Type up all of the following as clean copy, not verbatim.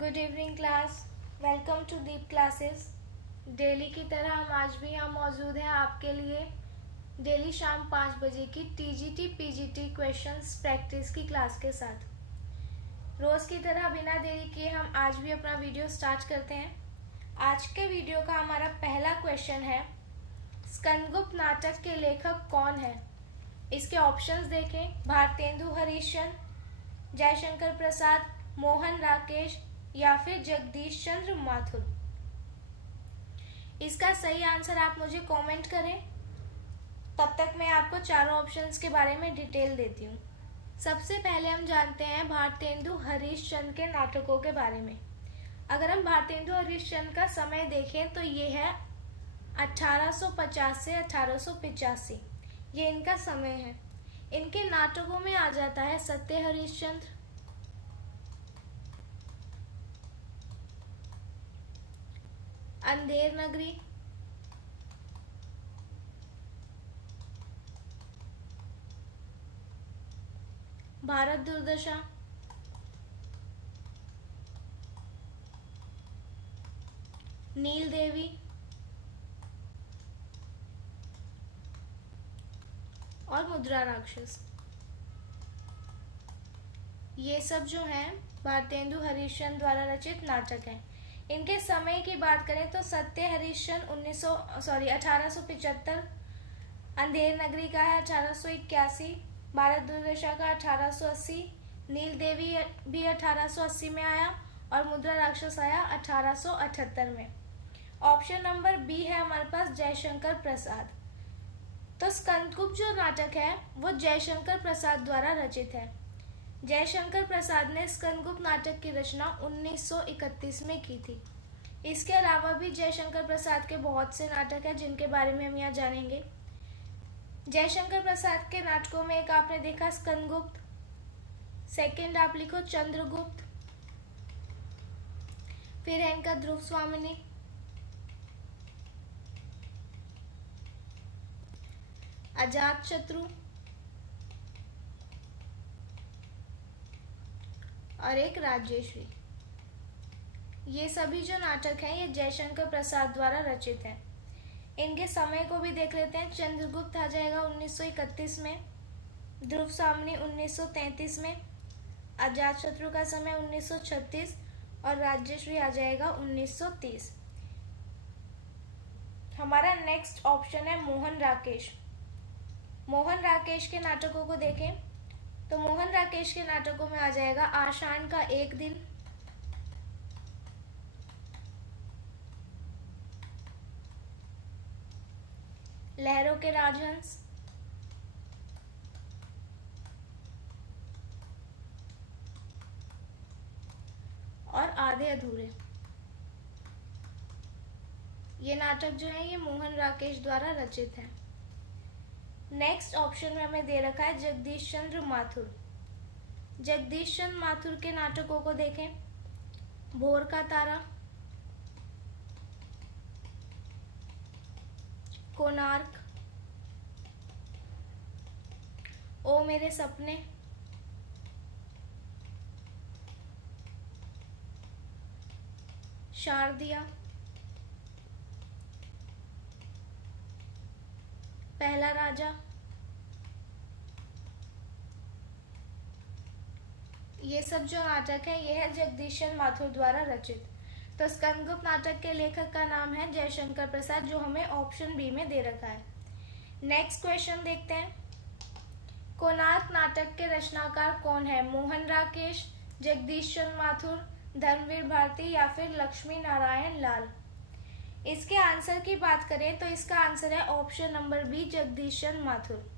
Good evening class. Welcome to Deep classes. Daily की तरह हम आज भी यहाँ मौजूद हैं आपके लिए डेली शाम 5 बजे की टीजीटी पीजीटी क्वेश्चंस प्रैक्टिस की क्लास के साथ। रोज़ की तरह बिना देरी किए हम आज भी अपना वीडियो स्टार्ट करते हैं। आज के वीडियो का हमारा पहला क्वेश्चन है, स्कंदगुप्त नाटक के लेखक कौन है? इसके ऑप्शंस देखें, भारतेंदु हरिश्चंद्र, जयशंकर प्रसाद, मोहन राकेश या फिर जगदीश चंद्र माथुर। इसका सही आंसर आप मुझे कमेंट करें, तब तक मैं आपको चारों ऑप्शंस के बारे में डिटेल देती हूँ। सबसे पहले हम जानते हैं भारतेंदु हरिश्चंद्र के नाटकों के बारे में। अगर हम भारतेंदु हरिश्चंद्र का समय देखें तो ये है 1850 से 1885, ये इनका समय है। इनके नाटकों में आ जाता है सत्य हरिश्चंद्र, अंधेर नगरी, भारत दुर्दशा, नील देवी और मुद्रा राक्षस। ये सब जो हैं भारतेंदु हरिश्चंद्र द्वारा रचित नाटक हैं। इनके समय की बात करें तो सत्य हरिश्चंद्र 1875, अंधेर नगरी का है 1881, भारत दुर्दशा का 1880, नील देवी भी 1880 में आया और मुद्रा राक्षस आया 1878 में। ऑप्शन नंबर बी है हमारे पास जयशंकर प्रसाद। तो स्कंदगुप्त जो नाटक है वो जयशंकर प्रसाद द्वारा रचित है। जयशंकर प्रसाद ने स्कंदगुप्त नाटक की रचना 1931 में की थी। इसके अलावा भी जयशंकर प्रसाद के बहुत से नाटक हैं जिनके बारे में हम यहाँ जानेंगे। जयशंकर प्रसाद के नाटकों में एक आपने देखा स्कंदगुप्त, सेकंड आप लिखो चंद्रगुप्त, फिर है इनका ध्रुव स्वामिनी, अजात शत्रु और एक राजेश्वरी। ये सभी जो नाटक हैं ये जयशंकर प्रसाद द्वारा रचित हैं। इनके समय को भी देख लेते हैं। चंद्रगुप्त आ जाएगा 1931 में, ध्रुव स्वामिनी 1933 में, अजात शत्रु का समय 1936 और राजेश्वरी आ जाएगा 1930। हमारा नेक्स्ट ऑप्शन है मोहन राकेश। मोहन राकेश के नाटकों को देखें तो मोहन राकेश के नाटकों में आ जाएगा आषाढ़ का एक दिन, लहरों के राजहंस, और आधे अधूरे। ये नाटक जो है ये मोहन राकेश द्वारा रचित है। नेक्स्ट ऑप्शन में हमें दे रखा है जगदीश चंद्र माथुर। जगदीश चंद्र माथुर के नाटकों को देखें, भोर का तारा, कोणार्क, ओ मेरे सपने, शारदिया, पहला राजा। ये सब जो नाटक है ये है जगदीश चंद्र माथुर द्वारा रचित। तो स्कंदगुप्त नाटक के लेखक का नाम है जयशंकर प्रसाद, जो हमें ऑप्शन बी में दे रखा है। नेक्स्ट क्वेश्चन देखते हैं, कोणार्क नाटक के रचनाकार कौन है? मोहन राकेश, जगदीश चंद्र माथुर, धर्मवीर भारती या फिर लक्ष्मी नारायण लाल। इसके आंसर की बात करें तो इसका आंसर है ऑप्शन नंबर बी जगदीश चंद्र माथुर।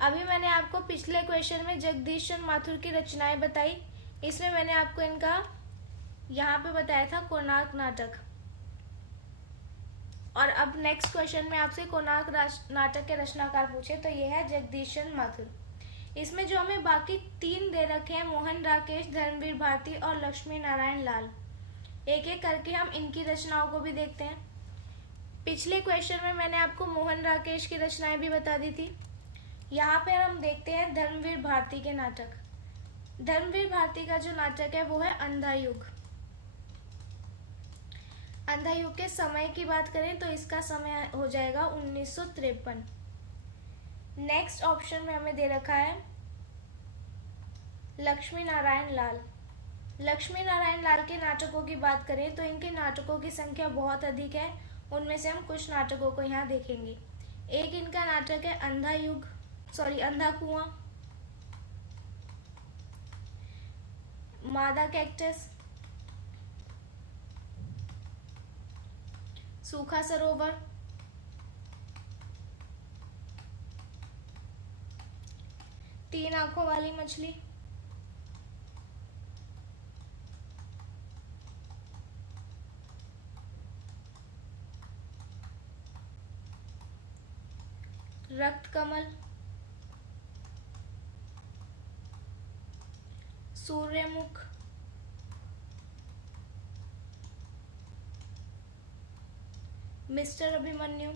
अभी मैंने आपको पिछले क्वेश्चन में जगदीश चंद्र माथुर की रचनाएं बताई, इसमें मैंने आपको इनका यहाँ पे बताया था कोणार्क नाटक। और अब नेक्स्ट क्वेश्चन में आपसे कोणार्क नाटक के रचनाकार पूछे तो ये है जगदीश चंद्र माथुर। इसमें जो हमें बाकी तीन दे रखे हैं, मोहन राकेश, धर्मवीर भारती और लक्ष्मी नारायण लाल, एक एक करके हम इनकी रचनाओं को भी देखते हैं। पिछले क्वेश्चन में मैंने आपको मोहन राकेश की रचनाएं भी बता दी थी। यहाँ पे हम देखते हैं धर्मवीर भारती के नाटक। धर्मवीर भारती का जो नाटक है वो है अंधा युग। अंधा युग के समय की बात करें तो इसका समय हो जाएगा 1953। नेक्स्ट ऑप्शन में हमें दे रखा है लक्ष्मी नारायण लाल। लक्ष्मी नारायण लाल के नाटकों की बात करें तो इनके नाटकों की संख्या बहुत अधिक है। उनमें से हम कुछ नाटकों को यहाँ देखेंगे। एक इनका नाटक है अंधा कुआं, मादा कैक्टस, सूखा सरोवर, तीन आंखों वाली मछली, रक्त कमल, सूर्यमुख, मिस्टर अभिमन्यु,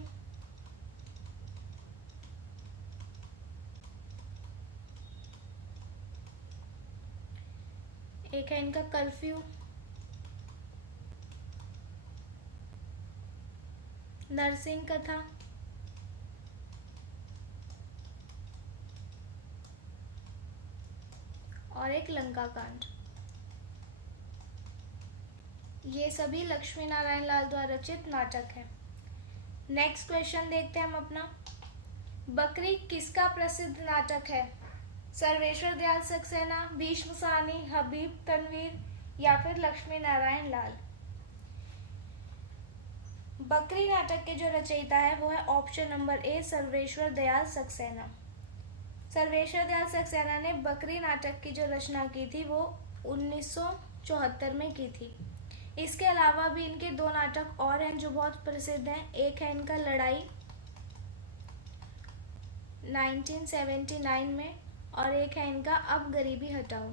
एक है इनका कर्फ्यू, नरसिंह कथा, और एक लंका कांड। ये सभी लक्ष्मी नारायण लाल द्वारा रचित नाटक है। नेक्स्ट क्वेश्चन देखते हैं हम अपना। बकरी किसका प्रसिद्ध नाटक है? सर्वेश्वर दयाल सक्सेना, भीष्म साहनी, हबीब तनवीर या फिर लक्ष्मी नारायण लाल? बकरी नाटक के जो रचयिता है वो है option number A Sarveshwar Dayal Saxena. Sarveshwar Dayal Saxena ने बकरी नाटक की जो रचना की थी वो 1974 में की थी। इसके अलावा भी इनके दो नाटक और हैं जो बहुत प्रसिद्ध हैं। एक है इनका लड़ाई 1979 में, और एक है इनका अब गरीबी हटाओ।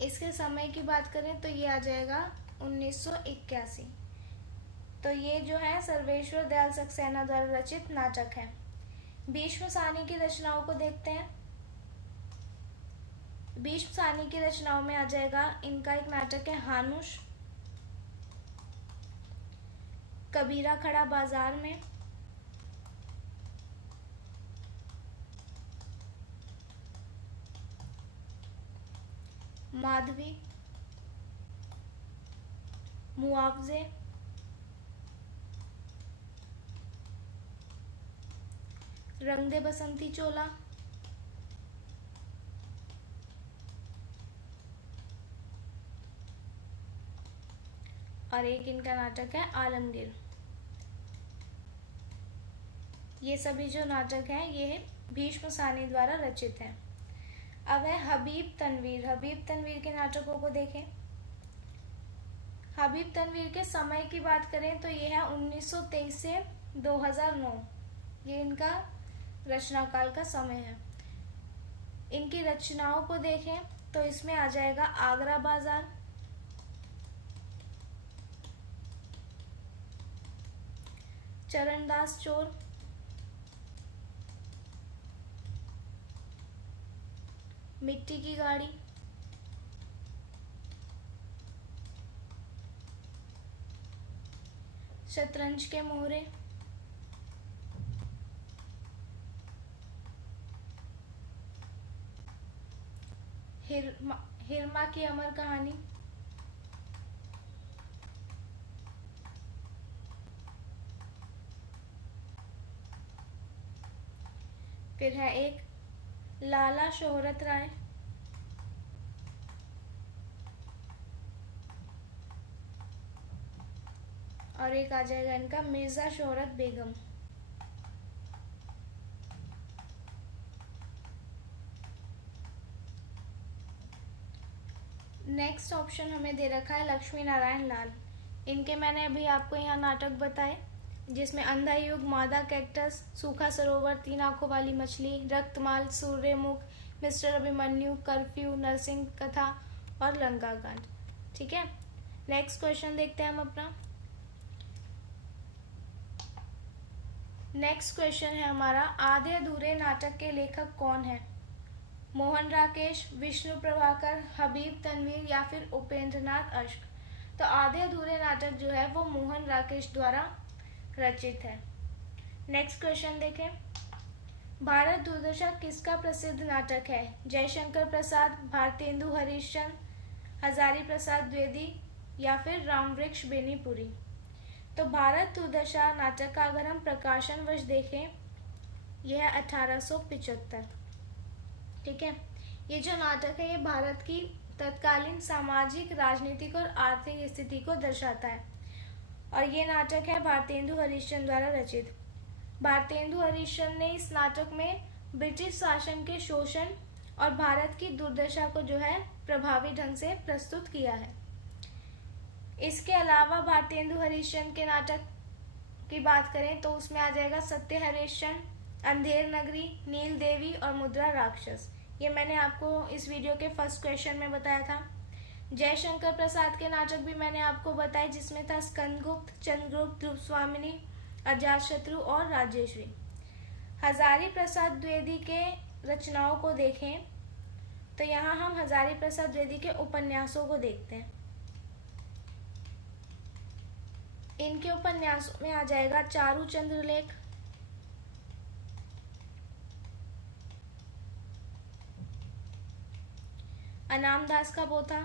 इसके समय की बात करें तो ये आ जाएगा 1981। तो ये जो है सर्वेश्वर दयाल सक्सेना द्वारा रचित नाटक है। भीष्म साहनी की रचनाओं को देखते हैं। भीष्म साहनी की रचनाओं में आ जाएगा इनका एक नाटक है हानुश, कबीरा खड़ा बाजार में, माधवी, मुआवजे, रंग दे बसंती चोला, और एक इनका नाटक है आलमगीर। ये सभी जो नाटक हैं ये भीष्म साहनी द्वारा रचित हैं। अब है हबीब तनवीर। हबीब तनवीर के नाटकों को देखें। हबीब तनवीर के समय की बात करें तो ये है 1923 से 2009। ये इनका रचना काल का समय है। इनकी रचनाओं को देखें तो इसमें आ जाएगा आगरा बाजार, चरणदास चोर, मिट्टी की गाड़ी, शतरंज के मोहरे, हिरमा की अमर कहानी, फिर है एक लाला शोहरत राय, और एक आ जाएगा इनका मिर्जा शोहरत बेगम। नेक्स्ट ऑप्शन हमें दे रखा है लक्ष्मी नारायण लाल। इनके मैंने अभी आपको यहाँ नाटक बताए जिसमें अंधा युग, मादा कैक्टस, सूखा सरोवर, तीन आंखों वाली मछली, रक्तमाल, सूर्यमुख, मिस्टर अभिमन्यु, कर्फ्यू, नरसिंह कथा और लंका कांड। ठीक है, नेक्स्ट क्वेश्चन देखते हैं हम अपना। नेक्स्ट क्वेश्चन है हमारा, आधे अधूरे नाटक के लेखक कौन है? मोहन राकेश, विष्णु प्रभाकर, हबीब तनवीर या फिर उपेंद्रनाथ अश्क। तो आधे अधूरे नाटक जो है वो मोहन राकेश द्वारा रचित है। नेक्स्ट क्वेश्चन देखें। भारत दुर्दशा किसका प्रसिद्ध नाटक है? जयशंकर प्रसाद, भारतेंदु हरिश्चंद्र, हजारी प्रसाद द्विवेदी या फिर रामवृक्ष बेनीपुरी। तो भारत दुर्दशा नाटक का अगर हम प्रकाशन वर्ष देखें, यह है 1875। ठीक है, ये जो नाटक है ये भारत की तत्कालीन सामाजिक, राजनीतिक और आर्थिक स्थिति को दर्शाता है और ये नाटक है भारतेंदु हरिश्चंद्र द्वारा रचित। भारतेंदु हरिश्चंद्र ने इस नाटक में ब्रिटिश शासन के शोषण और भारत की दुर्दशा को जो है प्रभावी ढंग से प्रस्तुत किया है। इसके अलावा भारतेंदु हरिश्चंद्र के नाटक की बात करें तो उसमें आ जाएगा सत्य हरिश्चंद्र, अंधेर नगरी, नील देवी और मुद्रा राक्षस। ये मैंने आपको इस वीडियो के फर्स्ट क्वेश्चन में बताया था। जयशंकर प्रसाद के नाटक भी मैंने आपको बताए, जिसमें था स्कंदगुप्त, चंद्रगुप्त, ध्रुव स्वामिनी, अजातशत्रु और राजेश्वरी। हजारी प्रसाद द्विवेदी के रचनाओं को देखें तो यहाँ हम हजारी प्रसाद द्विवेदी के उपन्यासों को देखते हैं। इनके उपन्यासों में आ जाएगा चारू चंद्रलेख, अनाम दास का पोथा,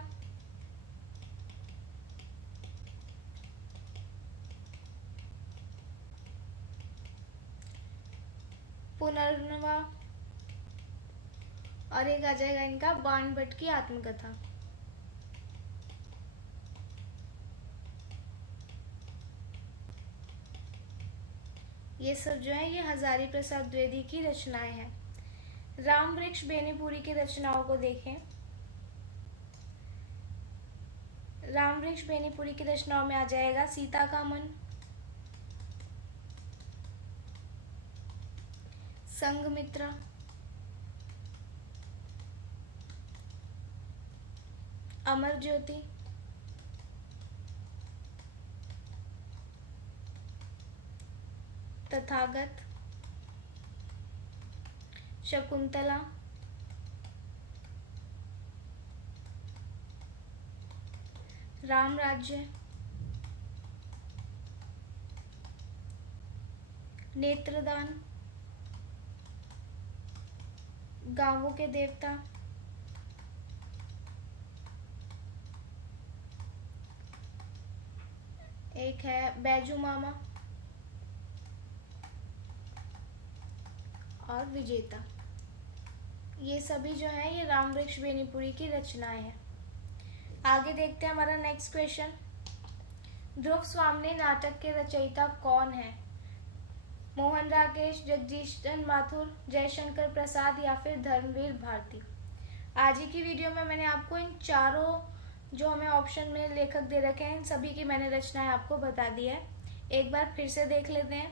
पुनर्नवा और एक आ जाएगा इनका बाण भट्ट की आत्मकथा। ये सब जो है ये हजारी प्रसाद द्विवेदी की रचनाएं हैं। रामवृक्ष बेनीपुरी की रचनाओं को देखें। रामवृक्ष बेनीपुरी की रचनाओं में आ जाएगा सीता का मन, संघमित्रा, अमर ज्योति, तथागत, शकुंतला, राम राज्य, नेत्रदान, गांवों के देवता, एक है बैजू मामा और विजेता। ये सभी जो है ये रामवृक्ष बेनीपुरी की रचनाएं हैं। आगे देखते हैं हमारा नेक्स्ट क्वेश्चन। ध्रुव स्वामिनी नाटक के रचयिता कौन है? मोहन राकेश, जगदीश चंद्र माथुर, जयशंकर प्रसाद या फिर धर्मवीर भारती। आज ही की वीडियो में मैंने आपको इन चारों जो हमें ऑप्शन में लेखक दे रखे हैं, इन सभी की मैंने रचनाएं आपको बता दी है। एक बार फिर से देख लेते हैं।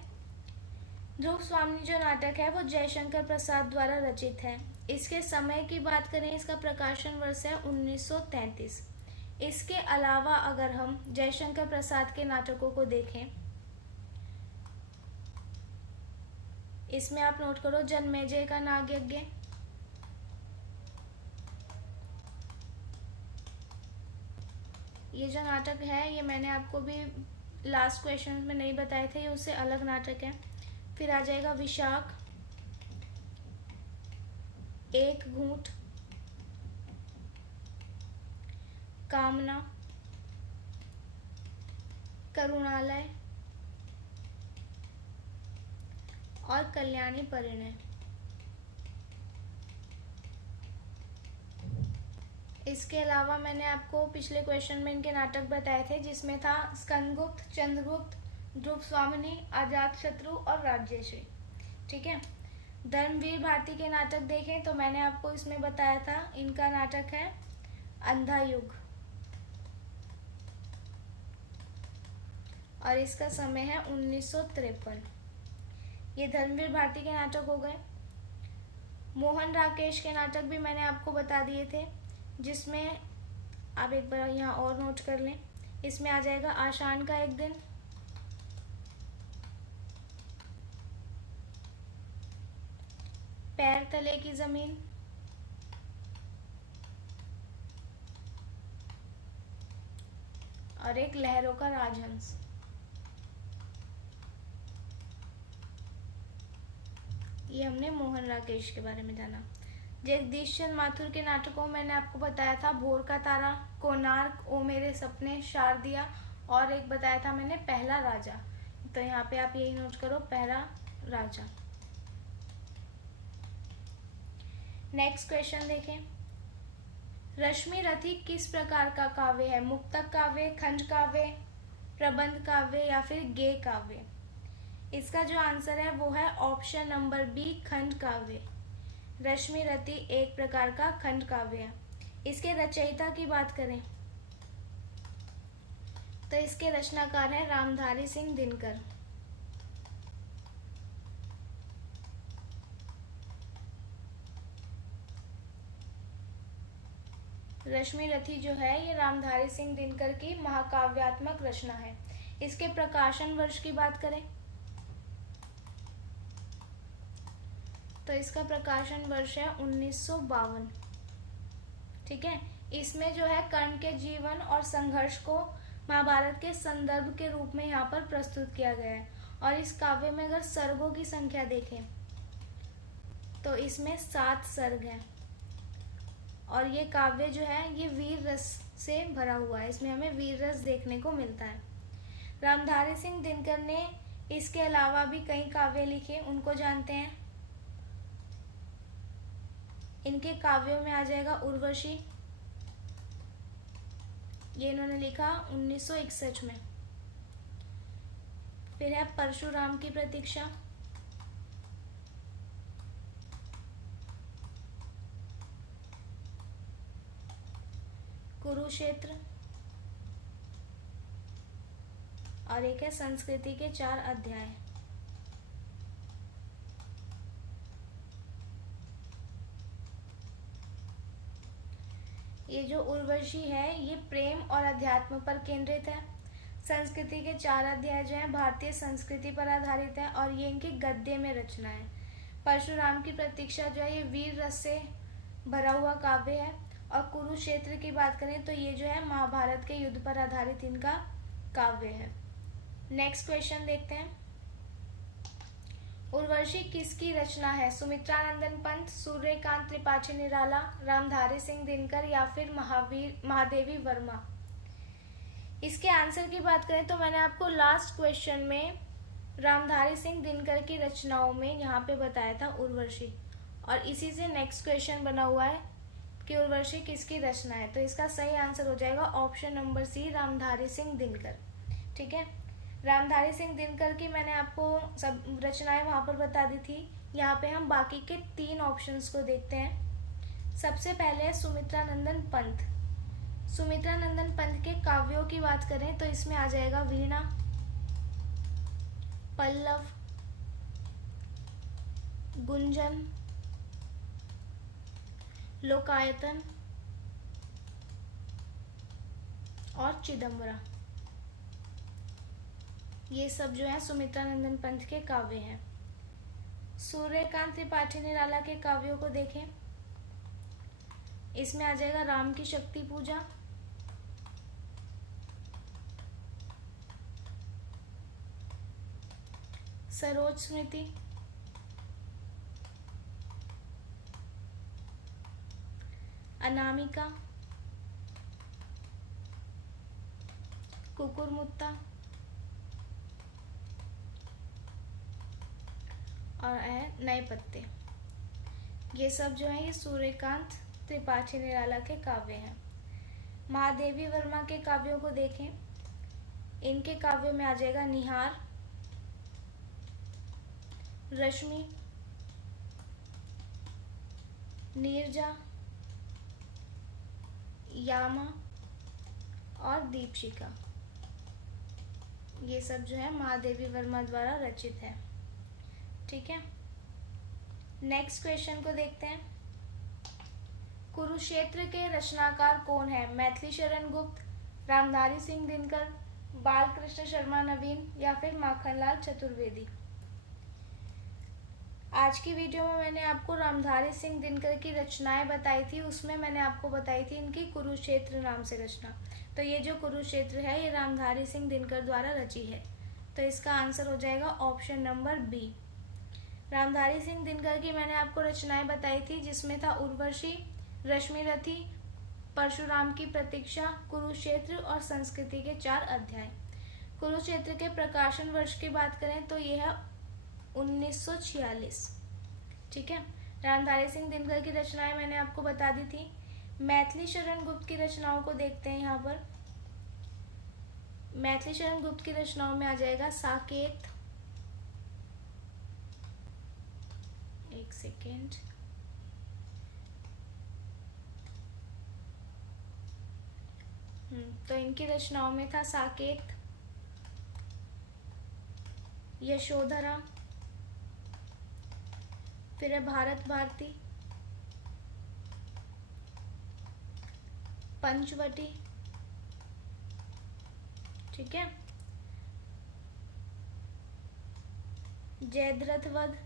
ध्रुव स्वामिनी जो नाटक है वो जयशंकर प्रसाद द्वारा रचित है। इसके समय की बात करें, इसका प्रकाशन वर्ष है 1933। इसके अलावा अगर हम जयशंकर प्रसाद के नाटकों को देखें, इसमें आप नोट करो जन्मेजय का नागयज्ञ, ये जो नाटक है ये मैंने आपको भी लास्ट क्वेश्चन में नहीं बताए थे, ये उससे अलग नाटक है। फिर आ जाएगा विशाख, एक घूंट, कामना, करुणालय और कल्याणी परिणय। इसके अलावा मैंने आपको पिछले क्वेश्चन में इनके नाटक बताए थे, जिसमें था स्कंदगुप्त, चंद्रगुप्त, ध्रुव स्वामिनी, अजातशत्रु और राजेश्वरी। ठीक है, धर्मवीर भारती के नाटक देखें तो मैंने आपको इसमें बताया था, इनका नाटक है अंधा युग और इसका समय है 1953। ये धर्मवीर भारती के नाटक हो गए। मोहन राकेश के नाटक भी मैंने आपको बता दिए थे, जिसमें आप एक बार यहाँ और नोट कर लें। इसमें आ जाएगा आशान का एक दिन, पैर तले की जमीन, और एक लहरों का राजहंस। ये हमने मोहन राकेश के बारे में जाना। जगदीश चंद्र माथुर के नाटकों में मैंने आपको बताया था भोर का तारा, कोणार्क, ओ मेरे सपने, शारदिया, और एक बताया था मैंने पहला राजा। तो यहाँ पे आप यही नोट करो, पहला राजा। नेक्स्ट क्वेश्चन देखें। रश्मि रथी किस प्रकार का काव्य है? मुक्तक काव्य, खंड काव्य, प्रबंध काव्य या फिर गेय काव्य? इसका जो आंसर है वो है ऑप्शन नंबर बी, खंड काव्य। रश्मि रथी एक प्रकार का खंड काव्य है। इसके रचयिता की बात करें तो इसके रचनाकार हैं रामधारी सिंह दिनकर। रश्मि रथी जो है ये रामधारी सिंह दिनकर की महाकाव्यात्मक रचना है। इसके प्रकाशन वर्ष की बात करें तो इसका प्रकाशन वर्ष है 1952। ठीक है। इसमें जो है कर्ण के जीवन और संघर्ष को महाभारत के संदर्भ के रूप में यहाँ पर प्रस्तुत किया गया है। और इस काव्य में अगर सर्गों की संख्या देखें तो इसमें 7 सर्ग हैं। और ये काव्य जो है ये वीर रस से भरा हुआ है। इसमें हमें वीर रस देखने को मिलता है। रामधारी सिंह दिनकर ने इसके अलावा भी कई काव्य लिखे, उनको जानते हैं। इनके काव्यों में आ जाएगा उर्वशी, ये इन्होंने लिखा 1961 में। फिर है परशुराम की प्रतीक्षा, कुरुक्षेत्र, और एक है संस्कृति के 4 अध्याय। ये जो उर्वशी है ये प्रेम और अध्यात्म पर केंद्रित है। संस्कृति के 4 अध्याय जो है भारतीय संस्कृति पर आधारित है और ये इनकी गद्य में रचना है। परशुराम की प्रतीक्षा जो है ये वीर रस से भरा हुआ काव्य है। और कुरुक्षेत्र की बात करें तो ये जो है महाभारत के युद्ध पर आधारित इनका काव्य है। नेक्स्ट क्वेश्चन देखते हैं। उर्वशी किसकी रचना है? सुमित्रानंदन पंत, सूर्यकांत त्रिपाठी निराला, रामधारी सिंह दिनकर या फिर महादेवी वर्मा? इसके आंसर की बात करें तो मैंने आपको लास्ट क्वेश्चन में रामधारी सिंह दिनकर की रचनाओं में यहाँ पे बताया था उर्वशी, और इसी से नेक्स्ट क्वेश्चन बना हुआ है कि उर्वशी किसकी रचना है। तो इसका सही आंसर हो जाएगा option number C, Ramdhari Singh Dinkar. ठीक है। रामधारी सिंह दिनकर की मैंने आपको सब रचनाएं वहाँ पर बता दी थी। यहाँ पे हम बाकी के 3 ऑप्शंस को देखते हैं। सबसे पहले है सुमित्रानंदन पंत। सुमित्रानंदन पंत के काव्यों की बात करें तो इसमें आ जाएगा वीणा, पल्लव, गुंजन, लोकायतन और चिदम्बरा। ये सब जो है सुमित्रानंदन पंत के काव्य हैं। सूर्यकांत त्रिपाठी निराला के काव्यों को देखें, इसमें आ जाएगा राम की शक्ति पूजा, सरोज स्मृति, अनामिका, कुकुरमुत्ता और है नए पत्ते। ये सब जो है ये सूर्यकांत त्रिपाठी निराला के काव्य हैं। महादेवी वर्मा के काव्यों को देखें, इनके काव्यों में आ जाएगा निहार, रश्मि, नीरजा, यामा और दीपशिखा। ये सब जो है महादेवी वर्मा द्वारा रचित है। ठीक है। नेक्स्ट क्वेश्चन को देखते हैं। कुरुक्षेत्र के रचनाकार कौन है? मैथिली शरण गुप्त, रामधारी सिंह दिनकर, बालकृष्ण शर्मा नवीन या फिर माखनलाल चतुर्वेदी? आज की वीडियो में मैंने आपको रामधारी सिंह दिनकर की रचनाएं बताई थी, उसमें मैंने आपको बताई थी इनकी कुरुक्षेत्र नाम से रचना। तो ये जो कुरुक्षेत्र है ये रामधारी सिंह दिनकर द्वारा रची है। तो इसका आंसर हो जाएगा option number B. Ramdhari Singh Dinkar की मैंने आपको रचनाएं बताई थी, जिसमें था उर्वशी, रश्मिरथी, परशुराम की प्रतीक्षा, कुरुक्षेत्र और संस्कृति के 4 अध्याय। कुरुक्षेत्र के प्रकाशन वर्ष की बात करें तो यह है 1946। ठीक है। रामधारी सिंह दिनकर की रचनाएं मैंने आपको बता दी थी। मैथिली शरण गुप्त की रचनाओं को देखते हैं। यहाँ पर मैथिली शरण गुप्त की रचनाओं में आ जाएगा साकेत, एक सेकेंड, तो इनकी रचनाओं में था साकेत, यशोधरा, फिर है भारत भारती, पंचवटी। ठीक है। जयद्रथ वध,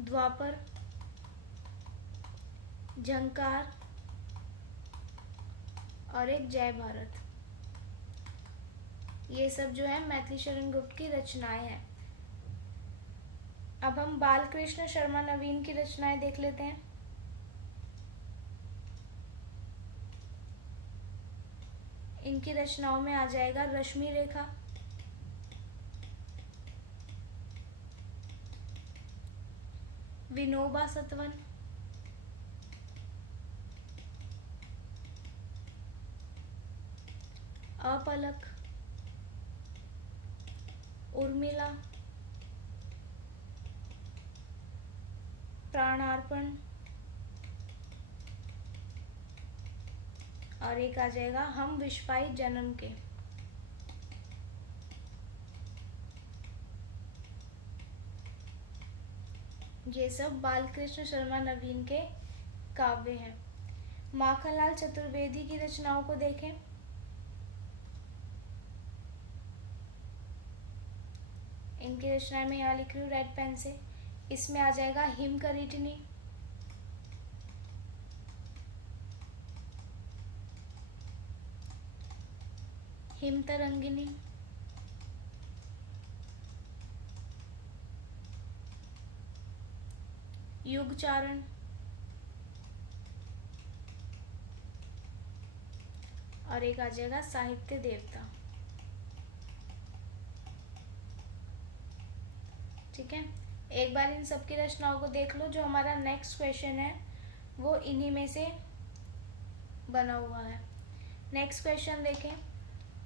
द्वापर, झंकार और एक जय भारत। ये सब जो है मैथिली शरण गुप्त की रचनाएं हैं। अब हम बालकृष्ण शर्मा नवीन की रचनाएं देख लेते हैं। इनकी रचनाओं में आ जाएगा रश्मि रेखा, विनोबा सतवन, अपलक, उर्मिला, प्राणार्पण और एक आ जाएगा हम विश्वाई जन्म के। ये सब बालकृष्ण शर्मा नवीन के काव्य हैं। माखनलाल चतुर्वेदी की रचनाओं को देखें। इनकी रचनाएं में यहाँ लिख रही हूँ रेड पेन से। इसमें आ जाएगा हिमकरीटनी, हिमतरंगिनी, युगचारण और एक आ जाएगा साहित्य देवता। ठीक है। एक बार इन सब की रचनाओं को देख लो। जो हमारा नेक्स्ट क्वेश्चन है वो इन्हीं में से बना हुआ है। नेक्स्ट क्वेश्चन देखें।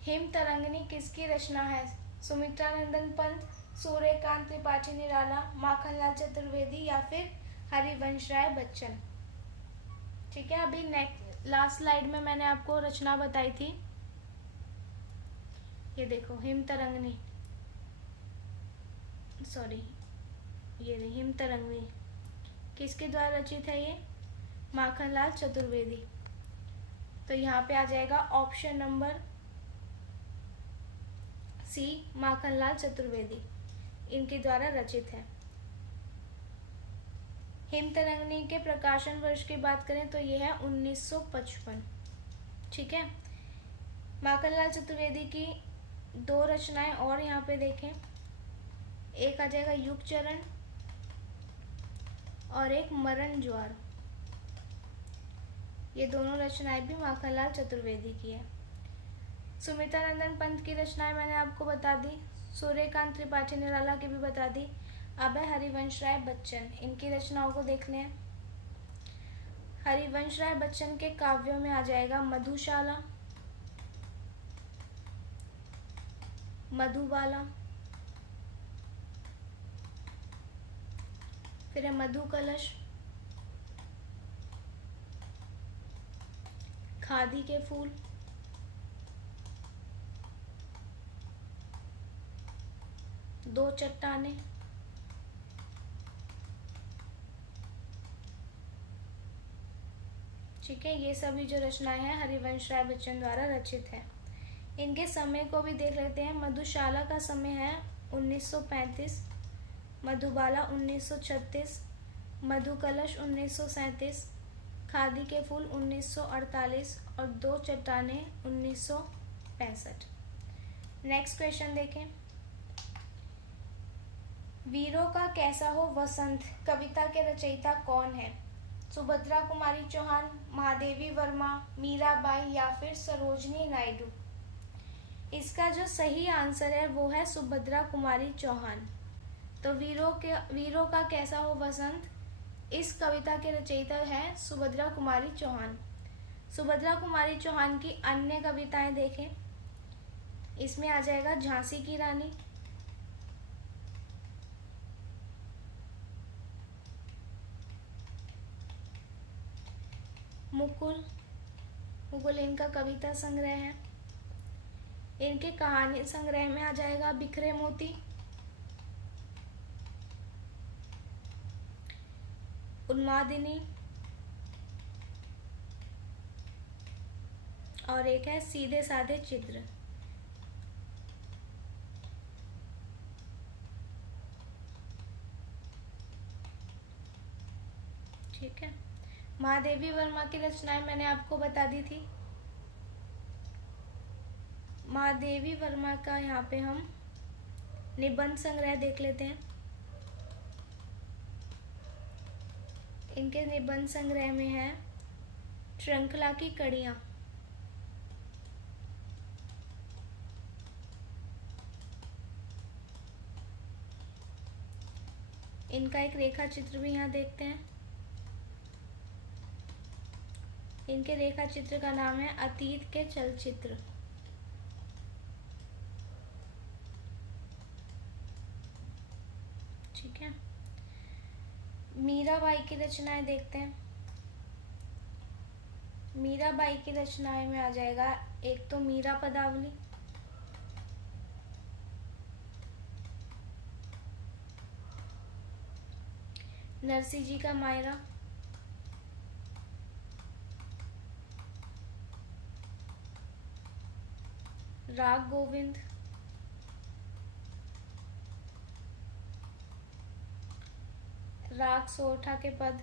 हिम तरंगिनी किसकी रचना है? सुमित्रानंदन पंत, सूर्यकांत त्रिपाठी निराला, माखनलाल चतुर्वेदी या फिर हरिवंश राय बच्चन। ठीक है। अभी नेक्स्ट लास्ट स्लाइड में मैंने आपको रचना बताई थी, ये देखो हिम तरंगिनी, सॉरी ये हिम तरंगिनी किसके द्वारा रचित है? ये माखनलाल चतुर्वेदी। तो यहाँ पे आ जाएगा option number C, Makhanlal Chaturvedi इनके द्वारा रचित है। हिम तरंगिनी के प्रकाशन वर्ष की बात करें तो यह है 1955। ठीक है। माखनलाल चतुर्वेदी की 2 रचनाएं और यहाँ पे देखें। एक आ जाएगा युग चरण और एक मरण ज्वार। ये दोनों रचनाएं भी माखनलाल चतुर्वेदी की है। सुमित्रानंदन पंत की रचनाएं मैंने आपको बता दी, सूर्यकांत त्रिपाठी निराला की भी बता दी। अब है हरिवंश राय बच्चन, इनकी रचनाओं को देख लें। हरिवंश राय बच्चन के काव्यों में आ जाएगा मधुशाला, मधुबाला, फिर है मधु कलश, खादी के फूल, दो चट्टाने, ठीक है, ये सभी जो रचनाएं हैं हरिवंश राय बच्चन द्वारा रचित है। इनके समय को भी देख लेते हैं। मधुशाला का समय है 1935, मधुबाला 1936, मधुकलश 1937, खादी के फूल 1948 और दो चट्टानें 1965। नेक्स्ट क्वेश्चन देखें। वीरों का कैसा हो वसंत कविता के रचयिता कौन है? सुभद्रा कुमारी चौहान, महादेवी वर्मा, मीराबाई या फिर सरोजनी नायडू? इसका जो सही आंसर है वो है सुभद्रा कुमारी चौहान। तो वीरों का कैसा हो वसंत, इस कविता के रचयिता है सुभद्रा कुमारी चौहान। सुभद्रा कुमारी चौहान की अन्य कविताएं देखें। इसमें आ जाएगा झांसी की रानी, मुकुल इनका कविता संग्रह है। इनके कहानी संग्रह में आ जाएगा बिखरे मोती, उन्मादिनी और एक है सीधे साधे चित्र। ठीक है, महादेवी वर्मा की रचनाएं मैंने आपको बता दी थी। महादेवी वर्मा का यहाँ पे हम निबंध संग्रह देख लेते हैं। इनके निबंध संग्रह में है श्रृंखला की कड़ियां, इनका एक रेखा चित्र भी यहाँ देखते हैं। इनके रेखा चित्र का नाम है अतीत के चलचित्र। ठीक है, मीराबाई की रचनाएं देखते हैं। मीराबाई की रचनाएं में आ जाएगा एक तो मीरा पदावली, नरसी जी का मायरा, राग गोविंद, राग सोरठा के पद,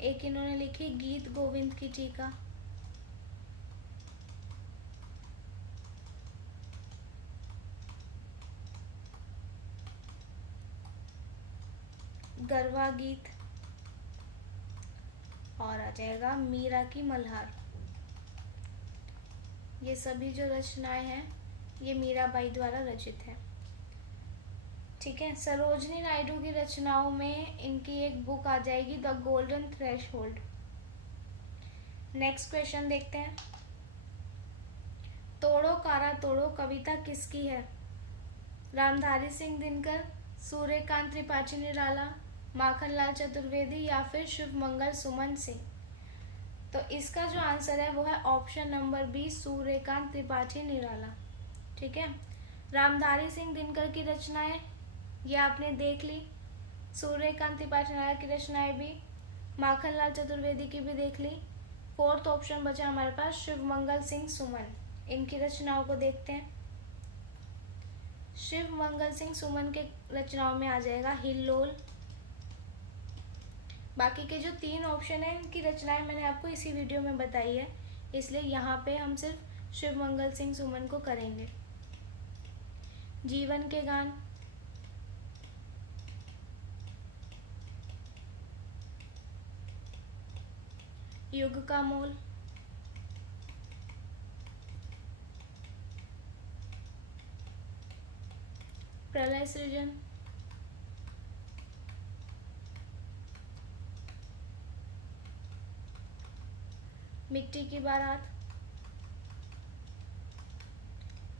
एक इन्होंने लिखी गीत गोविंद की टीका, गरबा गीत और आ जाएगा मीरा की मल्हार। ये सभी जो रचनाएं हैं ये मीराबाई द्वारा रचित है। ठीक है, सरोजनी नायडू की रचनाओं में इनकी एक बुक आ जाएगी the golden threshold. Next question देखते हैं। तोड़ो कारा तोड़ो कविता किसकी है? रामधारी सिंह दिनकर, सूर्यकांत त्रिपाठी निराला, माखनलाल चतुर्वेदी या फिर शिव मंगल सुमन सिंह? तो इसका जो आंसर है वो है option number B, Suryakant Tripathi Nirala. ठीक है, रामधारी सिंह दिनकर की रचनाएं ये आपने देख ली, सूर्यकांत त्रिपाठी निराला की रचनाएं भी, माखनलाल चतुर्वेदी की भी देख ली। फोर्थ ऑप्शन बचा हमारे पास शिव मंगल सिंह सुमन, इनकी रचनाओं को देखते हैं। शिव मंगल सिंह सुमन के रचनाओं में आ जाएगा हिल्लोल। बाकी के जो तीन ऑप्शन है इनकी रचनाएं मैंने आपको इसी वीडियो में बताई है, इसलिए यहाँ पे हम सिर्फ शिव मंगल सिंह सुमन को करेंगे। जीवन के गान, युग का मोल, प्रलय सृजन, मिट्टी की बारात।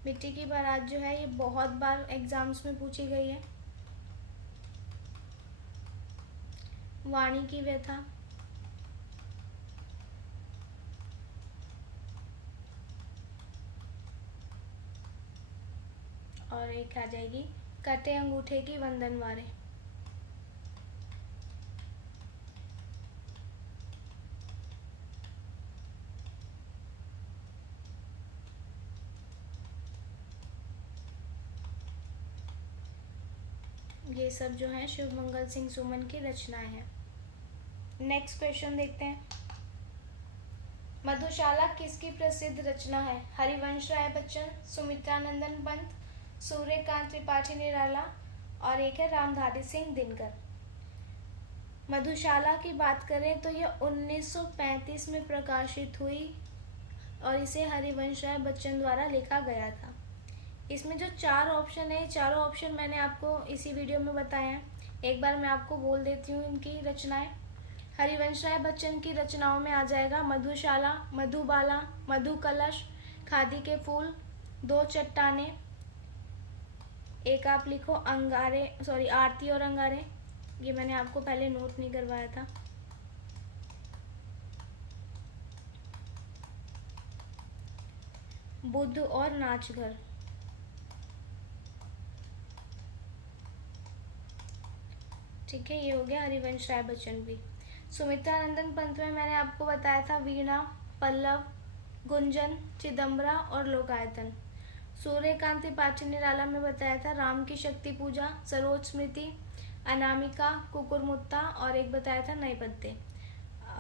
मिट्टी की बारात जो है ये बहुत बार एग्जाम्स में पूछी गई है। वाणी की व्यथा, और एक आ जाएगी कटे अंगूठे की वंदन वारे। ये सब जो है शिव मंगल सिंह सुमन की रचनाएं हैं। नेक्स्ट क्वेश्चन देखते हैं। मधुशाला किसकी प्रसिद्ध रचना है? हरिवंश राय बच्चन, सुमित्रानंदन पंत, सूर्यकांत त्रिपाठी निराला और एक है रामधारी सिंह दिनकर। मधुशाला की बात करें तो यह 1935 में प्रकाशित हुई और इसे हरिवंश राय बच्चन द्वारा लिखा गया था। इसमें जो 4 ऑप्शन है, चारों ऑप्शन मैंने आपको इसी वीडियो में बताए हैं। एक बार मैं आपको बोल देती हूँ इनकी रचनाएं। हरिवंश राय बच्चन की रचनाओं में आ जाएगा मधुशाला, मधुबाला, मधु कलश, खादी के फूल, दो चट्टाने, एक आप लिखो अंगारे, सॉरी आरती और अंगारे। ये मैंने आपको पहले नोट नहीं करवाया था। बुद्ध और नाचघर। ठीक है, ये हो गया हरिवंश राय बच्चन भी। सुमित्रानंदन पंत में मैंने आपको बताया था वीणा, पल्लव, गुंजन, चिदम्बरा और लोकायतन। सूर्यकांत त्रिपाठी निराला में बताया था राम की शक्ति पूजा, सरोज स्मृति, अनामिका, कुकुरमुत्ता और एक बताया था नए पत्ते।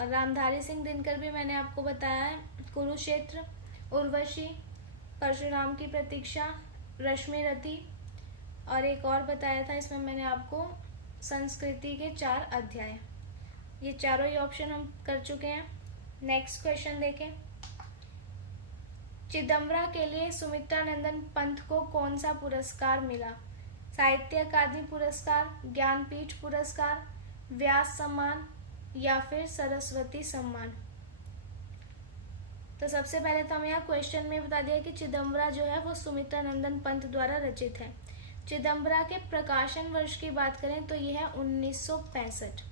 रामधारी सिंह दिनकर भी मैंने आपको बताया है कुरुक्षेत्र, उर्वशी, परशुराम की प्रतीक्षा, रश्मि रति और एक और बताया था इसमें मैंने आपको संस्कृति के 4 अध्याय। ये चारों ही ऑप्शन हम कर चुके हैं। नेक्स्ट क्वेश्चन देखें। चिदम्बरा के लिए सुमित्रानंदन पंत को कौन सा पुरस्कार मिला? साहित्य अकादमी पुरस्कार, ज्ञानपीठ पुरस्कार, व्यास सम्मान या फिर सरस्वती सम्मान। तो सबसे पहले तो हमें यहाँ क्वेश्चन में बता दिया कि चिदम्बरा जो है वो सुमित्रानंदन पंत द्वारा रचित है। चिदम्बरा के प्रकाशन वर्ष की बात करें तो यह है 1965।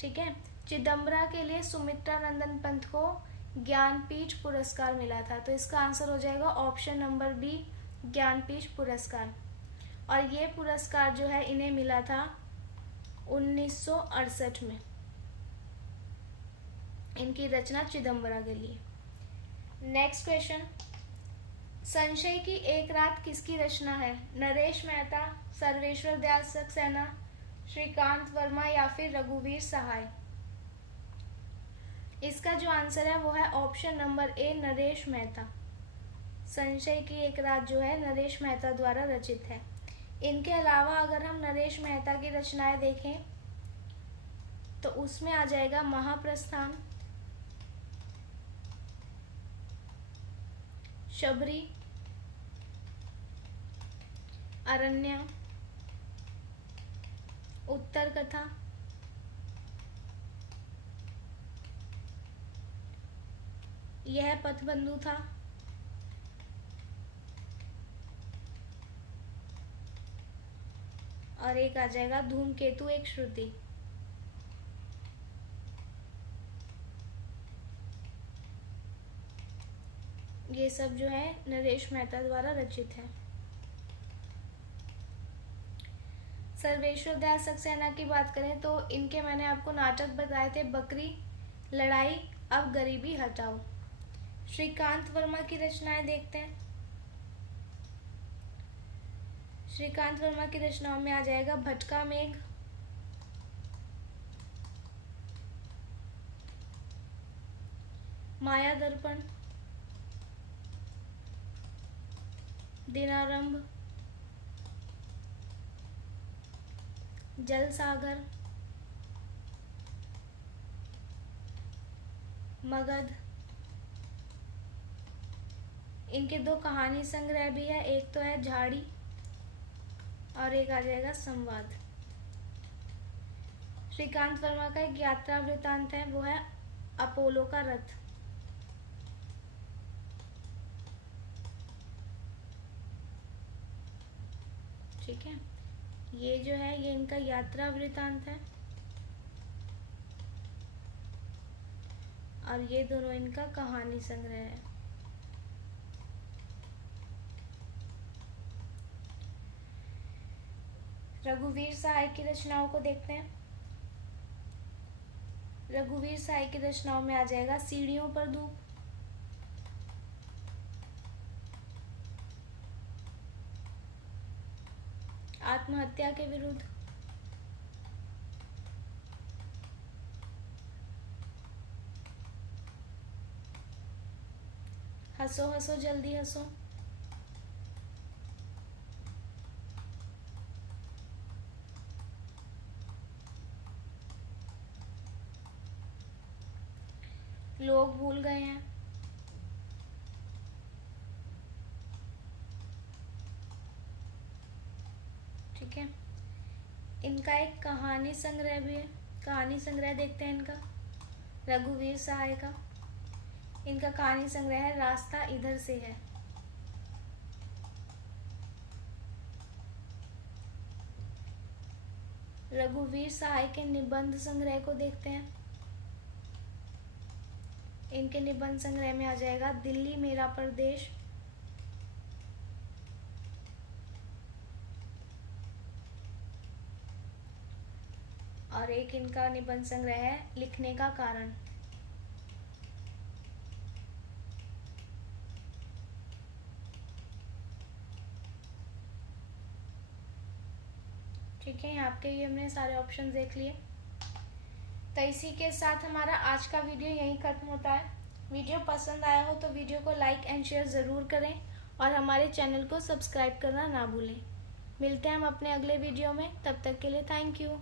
ठीक है, चिदम्बरा के लिए सुमित्रानंदन पंत को ज्ञानपीठ पुरस्कार मिला था। तो इसका आंसर हो जाएगा ऑप्शन नंबर बी, ज्ञानपीठ पुरस्कार। और ये पुरस्कार जो है इन्हें मिला था 1968 में, इनकी रचना चिदम्बरा के लिए। Next question. संशय की एक रात किसकी रचना है? नरेश मेहता, सर्वेश्वर दयाल सक्सेना, श्रीकांत वर्मा या फिर रघुवीर सहाय। इसका जो आंसर है वो है option number A, Naresh Mehta. संशय की एक रात जो है नरेश मेहता द्वारा रचित है। इनके अलावा अगर हम नरेश मेहता की रचनाएं देखें तो उसमें आ जाएगा महाप्रस्थान, शबरी, अरण्य, उत्तर कथा, यह पथबंधु था, और एक आ जाएगा धूमकेतु एक श्रुति। ये सब जो है नरेश मेहता द्वारा रचित है। सर्वेश्वर दयाल सक्सेना की बात करें तो इनके मैंने आपको नाटक बताए थे बकरी, लड़ाई, अब गरीबी हटाओ। श्रीकांत वर्मा की रचनाएं देखते हैं। श्रीकांत वर्मा की रचनाओं में आ जाएगा भटका मेघ, माया दर्पण, दिनारंभ, जल सागर, मगध। इनके 2 कहानी संग्रह भी है, एक तो है झाड़ी और एक आ जाएगा संवाद। श्रीकांत वर्मा का एक यात्रा वृतांत है, वो है अपोलो का रथ। ठीक है, ये जो है ये इनका यात्रा वृतांत है और ये दोनों इनका कहानी संग्रह है। रघुवीर सहाय की रचनाओं को देखते हैं। रघुवीर सहाय की रचनाओं में आ जाएगा सीढ़ियों पर धूप, आत्महत्या के विरुद्ध, हंसो हंसो जल्दी हंसो, लोग भूल गए हैं, ठीक है। इनका एक कहानी संग्रह भी है, कहानी संग्रह देखते हैं इनका, रघुवीर सहाय का। इनका कहानी संग्रह है रास्ता इधर से है। रघुवीर सहाय के निबंध संग्रह को देखते हैं। इनके निबंध संग्रह में आ जाएगा दिल्ली मेरा प्रदेश, और एक इनका निबंध संग्रह है लिखने का कारण। ठीक है, यहाँ पे ये हमने सारे ऑप्शन देख लिए। तो इसी के साथ हमारा आज का वीडियो यहीं खत्म होता है। वीडियो पसंद आया हो तो वीडियो को लाइक एंड शेयर ज़रूर करें और हमारे चैनल को सब्सक्राइब करना ना भूलें। मिलते हैं हम अपने अगले वीडियो में, तब तक के लिए थैंक यू।